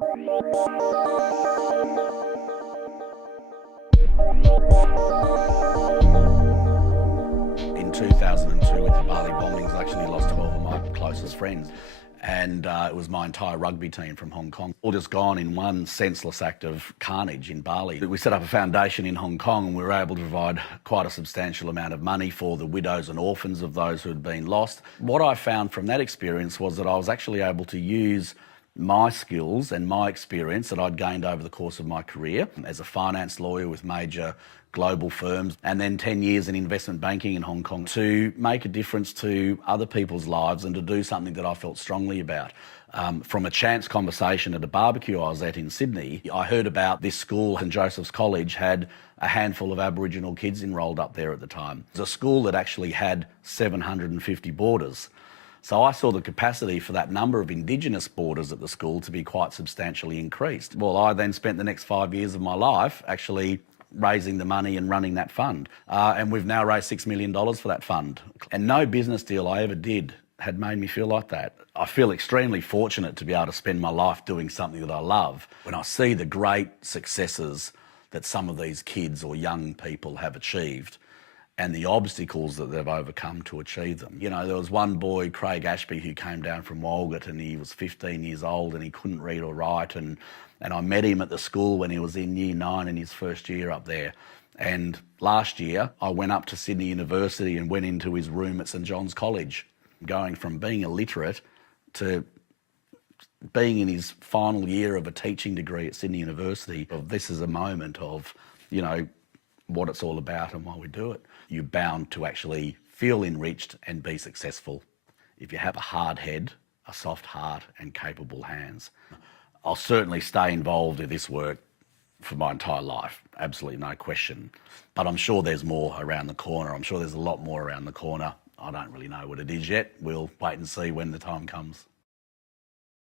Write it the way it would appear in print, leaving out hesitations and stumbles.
In 2002, with the Bali bombings, I actually lost 12 of my closest friends. And it was my entire rugby team from Hong Kong, all just gone in one senseless act of carnage in Bali. We set up a foundation in Hong Kong and we were able to provide quite a substantial amount of money for the widows and orphans of those who had been lost. What I found from that experience was that I was actually able to use my skills and my experience that I'd gained over the course of my career as a finance lawyer with major global firms, and then 10 years in investment banking in Hong Kong, to make a difference to other people's lives and to do something that I felt strongly about. From a chance conversation at a barbecue I was at in Sydney, I heard about this school, St Joseph's College, had a handful of Aboriginal kids enrolled up there at the time. It was a school that actually had 750 boarders. So I saw the capacity for that number of Indigenous boarders at the school to be quite substantially increased. Well, I then spent the next 5 years of my life actually raising the money and running that fund. And we've now raised $6 million for that fund. And no business deal I ever did had made me feel like that. I feel extremely fortunate to be able to spend my life doing something that I love. When I see the great successes that some of these kids or young people have achieved, and the obstacles that they've overcome to achieve them. You know, there was one boy, Craig Ashby, who came down from Walgett, and he was 15 years old and he couldn't read or write. And I met him at the school when he was in year 9 in his first year up there. And last year, I went up to Sydney University and went into his room at St John's College, going from being illiterate to being in his final year of a teaching degree at Sydney University. This is a moment of, you know, what it's all about and why we do it. You're bound to actually feel enriched and be successful if you have a hard head, a soft heart and capable hands. I'll certainly stay involved in this work for my entire life, absolutely no question. But I'm sure there's more around the corner. I'm sure there's a lot more around the corner. I don't really know what it is yet. We'll wait and see when the time comes.